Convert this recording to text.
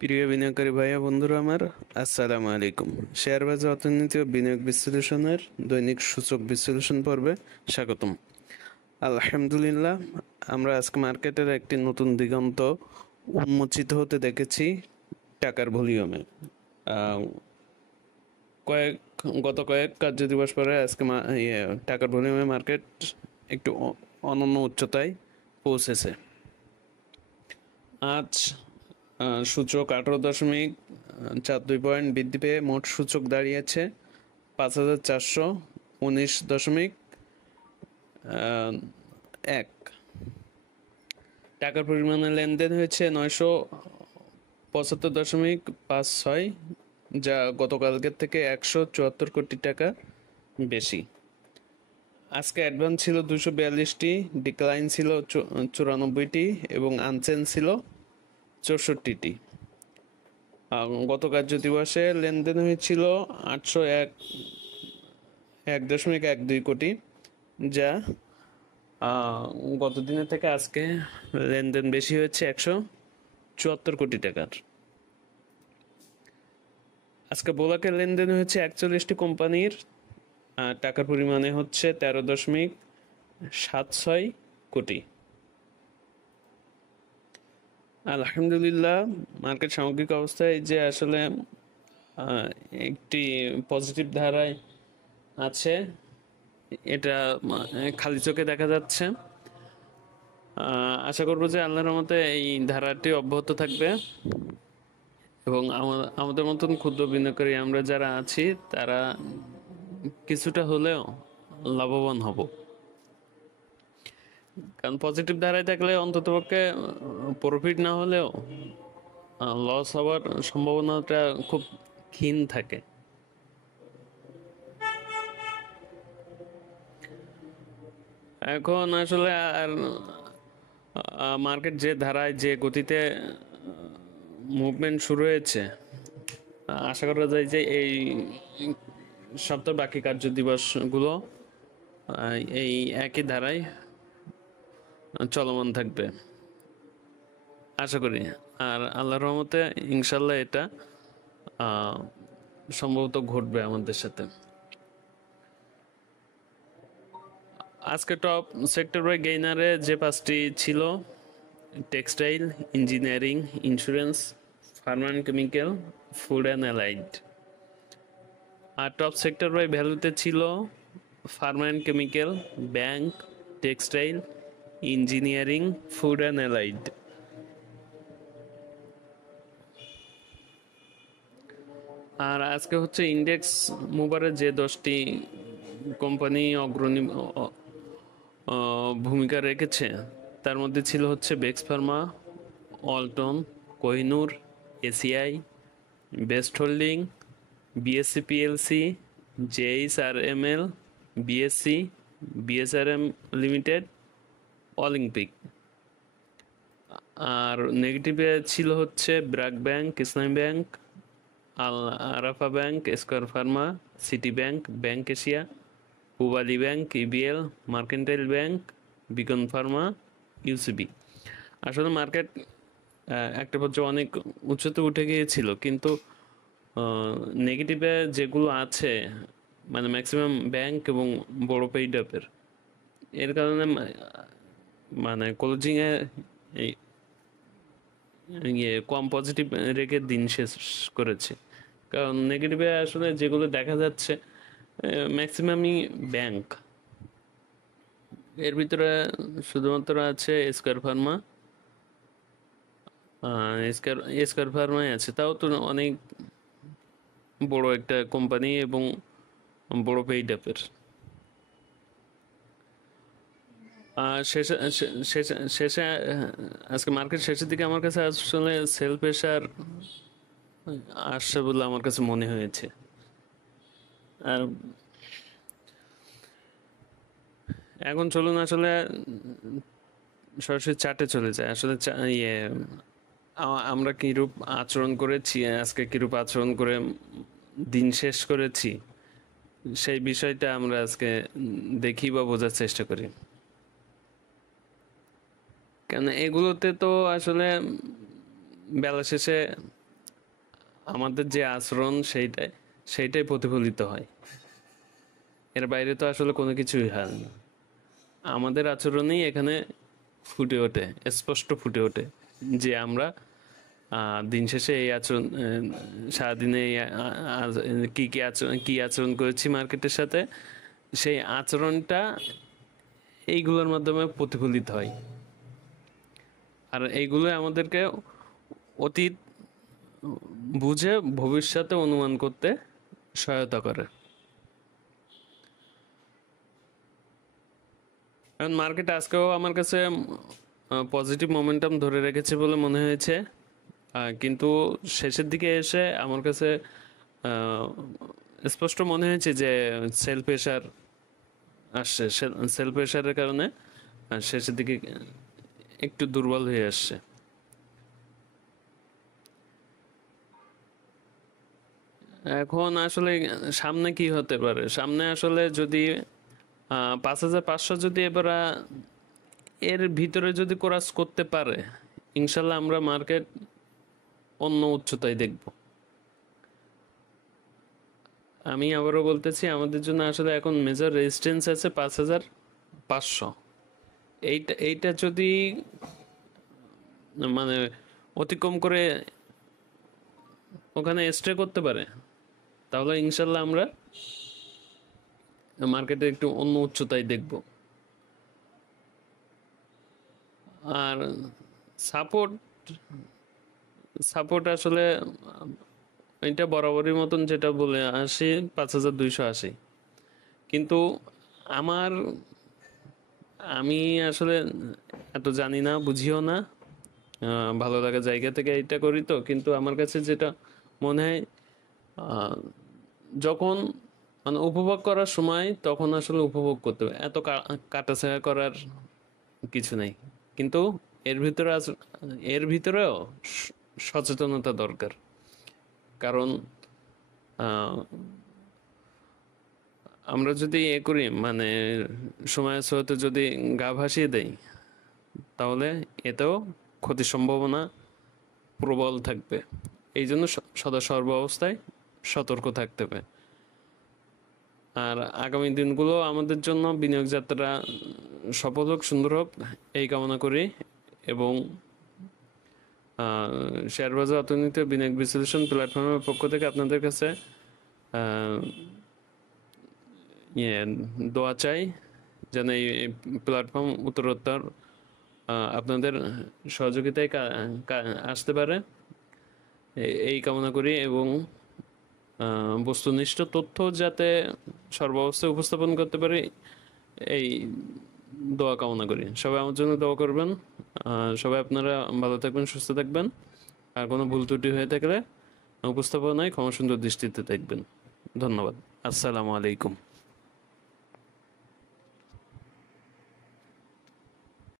প্রিয় বিনিয়োগকারী ভাইয়া বন্ধুরা আমার, আসসালামু আলাইকুম। শেয়ার বাজার অর্থনীতি ও বিনিয়োগ বিশ্লেষণের দৈনিক সূচক বিশ্লেষণ পর্বে স্বাগতম। আলহামদুলিল্লাহ, আমরা আজকে মার্কেটের একটি নতুন দিগন্ত উন্মোচিত হতে দেখেছি টাকার ভলিউমে। গত কয়েক কার্য দিবস পরে আজকে টাকার ভলিউমে মার্কেট একটু অনন্য উচ্চতায় পৌঁছেছে। আজ সূচক 18.42 পয়েন্ট বৃদ্ধি পেয়ে মোট সূচক দাঁড়িয়েছে 5,419.1। টাকার পরিমাণে লেনদেন হয়েছে 975.56, যা গতকালকের থেকে 174 কোটি টাকা বেশি। আজকে অ্যাডভান্স ছিল 242টি, ডিক্লাইন ছিল 94টি এবং আনচেঞ্জ ছিল 64টি। গত কার্য দিবসে লেনদেন হয়েছিল 801.12 কোটি, যা গত দিনের থেকে আজকে লেনদেন বেশি হয়েছে 174 কোটি টাকার। আজকে বোলাকের লেনদেন হয়েছে 41টি কোম্পানির, টাকার পরিমাণে হচ্ছে 13.76 কোটি। আলহামদুলিল্লাহ, মার্কেট সামগ্রিক অবস্থায় যে আসলে একটি পজিটিভ ধারায় আছে, এটা খালি চোখে দেখা যাচ্ছে। আশা করবো যে আল্লাহর রহমতে এই ধারাটি অব্যাহত থাকবে এবং আমাদের মতন ক্ষুদ্র বিনিয়োগকারী আমরা যারা আছি তারা কিছুটা হলেও লাভবান হব। কারণ পজিটিভ ধারায় থাকলে অন্ততপক্ষে প্রফিট না হলেও লস হওয়ার সম্ভাবনাটা খুব ক্ষীণ থাকে। এখন আসলে আর মার্কেট যে ধারায় যে গতিতে মুভমেন্ট শুরু হয়েছে, আশা করা যায় যে এই সপ্তাহ বাকি কার্য দিবসগুলো এই একই ধারায় চলমান থাকবে আশা করি। আর আল্লাহর রহমতে ইনশাল্লাহ এটা সম্ভবত ঘটবে আমাদের সাথে। আজকে টপ সেক্টর ওয়াই গেইনারে যে পাঁচটি ছিল: textile, engineering, insurance, pharma and chemical, food and allied. আর টপ সেক্টর ওয়াই ভ্যালুতে ছিল pharma and chemical, bank, textile, engineering, food and allied. আর আজকে হচ্ছে ইন্ডেক্স মুভারে যে 10টি কোম্পানি অগ্রণী ভূমিকা রেখেছে, তার মধ্যে ছিল হচ্ছে বেক্স ফার্মা, ওয়ালটন, কোহিনুর, এসিআই, বেস্ট হোল্ডিং, বিএসসি পিএলসি, জেএইচআরএমএল, বিএসসি, বিএসআরএম লিমিটেড, অলিম্পিক। আর নেগেটিভে ছিল হচ্ছে ব্র্যাক ব্যাংক, ইসলামী ব্যাংক, আল আরাফা ব্যাংক, স্কয়ার ফার্মা, সিটি ব্যাংক, ব্যাংক এশিয়া, পূবালী ব্যাংক, ইবিএল, মার্কেন্টাইল ব্যাংক, বিকন ফার্মা, ইউসিবি। আসলে মার্কেট একটা পর্যায়ে অনেক উচ্চতে উঠে গিয়েছিল, কিন্তু নেগেটিভে যেগুলো আছে মানে ম্যাক্সিমাম ব্যাংক এবং বড় পেইড আপের, এর কারণে মানে ক্লোজিংয়ে কম পজিটিভ রেখে দিন শেষ করেছে। কারণ নেগেটিভে আসলে যেগুলো দেখা যাচ্ছে ম্যাক্সিমামই ব্যাংক, এর ভিতরে শুধুমাত্র আছে স্কয়ার ফার্মা। স্কয়ার ফার্মাই আছে, তাও তো অনেক বড় একটা কোম্পানি এবং বড় পেইড আপের। শেষে আজকে মার্কেট শেষের দিকে আমার কাছে আসলে সেল প্রেশার আসছে বলে আমার কাছে মনে হয়েছে। আর এখন চলুন আসলে সরাসরি চার্টে চলে যায়। আসলে আমরা কীরূপ আচরণ করেছি, আজকে কীরূপ আচরণ করে দিন শেষ করেছি, সেই বিষয়টা আমরা আজকে দেখি বা বোঝার চেষ্টা করি। কেন এগুলোতে তো আসলে বেলা শেষে আমাদের যে আচরণ সেইটাই প্রতিফলিত হয়। এর বাইরে তো আসলে কোনো কিছুই হয় না। আমাদের আচরণেই এখানে ফুটে ওঠে, স্পষ্ট ফুটে ওঠে যে আমরা দিন শেষে এই আচরণ, সারাদিনে কি আচরণ করেছি মার্কেটের সাথে, সেই আচরণটা এইগুলোর মাধ্যমে প্রতিফলিত হয়। আর এইগুলো আমাদেরকে অতীত বুঝে ভবিষ্যতে অনুমান করতে সহায়তা করে। কারণ মার্কেট আজকেও আমার কাছে পজিটিভ মোমেন্টাম ধরে রেখেছে বলে মনে হয়েছে, কিন্তু শেষের দিকে এসে আমার কাছে স্পষ্ট মনে হয়েছে যে সেল প্রেশার আসছে। সেল প্রেশারের কারণে শেষের দিকে একটু দুর্বল হয়ে আসছে। এখন আসলে সামনে কি হতে পারে, সামনে আসলে যদি 5,500 যদি এবার এর ভিতরে যদি ক্রস করতে পারে, ইনশাল্লাহ আমরা মার্কেট অন্য উচ্চতায় দেখব। আমি আবারও বলতেছি, আমাদের জন্য আসলে এখন মেজর রেজিস্ট্যান্স আছে 5,500। এইটা যদি মানে অতিক্রম করে ওখানে স্টে করতে পারে, তাহলে ইনশাল্লাহ আমরা মার্কেটে একটু অন্য উচ্চতায় দেখব। আর সাপোর্ট সাপোর্ট আসলে এটা বরাবরই মতন যেটা বলে আসি 5,280। কিন্তু আমার আমি আসলে এত জানি না, বুঝিও না, ভালো লাগা জায়গা থেকে এটা করি তো। কিন্তু আমার কাছে যেটা মনে হয়, যখন মানে উপভোগ করার সময় তখন আসলে উপভোগ করতে হবে, এত কাটাছেঁড়া করার কিছু নেই। কিন্তু এর ভিতরেও সচেতনতা দরকার। কারণ আমরা যদি করি মানে সময়ের স্রোতে যদি গা ভাসিয়ে দেই, তাহলে এতেও ক্ষতির সম্ভাবনা প্রবল থাকবে। এই জন্য সদা সর্ব অবস্থায় সতর্ক থাকতে হবে। আর আগামী দিনগুলো আমাদের জন্য বিনিয়োগ যাত্রা সফল হোক, সুন্দর হোক, এই কামনা করি। এবং শেয়ার বাজার অর্থনীতি বিনিয়োগ বিশ্লেষণ প্ল্যাটফর্মের পক্ষ থেকে আপনাদের কাছে দোয়া চাই যেন এই প্ল্যাটফর্ম উত্তরোত্তর আপনাদের সহযোগিতায় আসতে পারে, এই কামনা করি। এবং বস্তুনিষ্ঠ তথ্য যাতে সর্বাবস্থায় উপস্থাপন করতে পারি, এই দোয়া কামনা করি। সবাই আমার জন্য দোয়া করবেন। সবাই আপনারা ভালো থাকবেন, সুস্থ থাকবেন। আর কোনো ভুল ত্রুটি হয়ে থাকলে উপস্থাপনায় ক্ষমা সুন্দর দৃষ্টিতে দেখবেন। ধন্যবাদ। আসসালামু আলাইকুম।